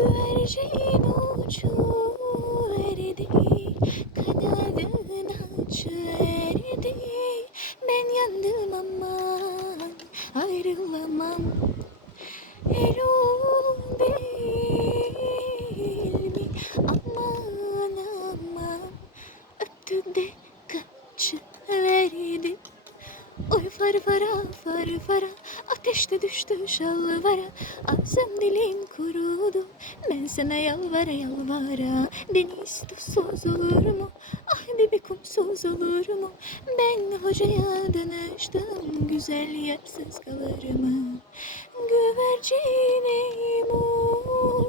Güvercin uçuverdi, kanadını açıverdi. Ben yandım aman, ayrılamam. Erol değil mi? Aman aman, öptü de kaçıverdi. Oy farfara farfara, ateşte düştü şalvara. Ağzım dilim kurudu, ben sana yalvara yalvara. Deniz tuzsuz olur mu? Ah dibi kumsuz olur mu? Ben hocaya danıştım, güzel yersiz kalır mı? Güvercinim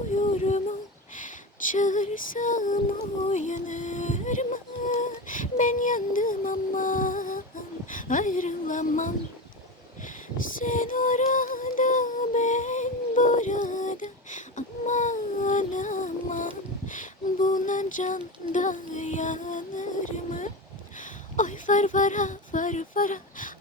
uyur mu? Çağırsam uyanır mı? Ben yandım aman, ayrılamam. Sen orada, ben burada. Aman aman, buna can dayanır mı? Oy farfara farfara,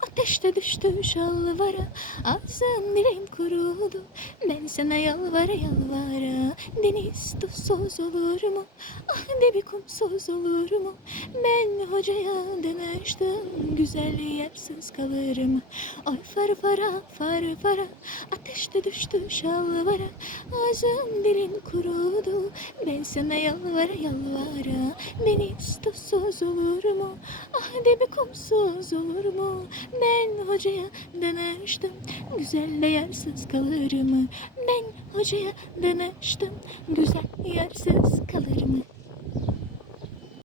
ateşte düştü şalvara. Ağzım dilim kurudu, ben sana yalvara yalvara. Deniz tuzsuz olur mu? Ah dibi kumsuz olur mu? Ben hocaya danıştım, güzel yersiz kalır mı? Oy farfara farfara, ateşte düştü şalvara. Ağzım dilim kurudu, ben sana yalvara yalvara. Deniz tuzsuz olur mu? Ah dibi kumsuz olur mu? Ben hocaya danıştım, güzel yersiz kalır mı? Ben hocaya danıştım, güzel yersiz kalır mı?